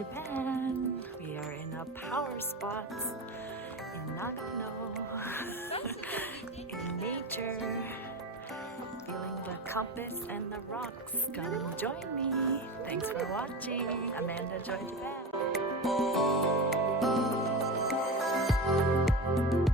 Japan. We are in a power spot in Nagano, in nature, feeling the compass and the rocks. Come join me. Thanks for watching. Amanda Joy Japan.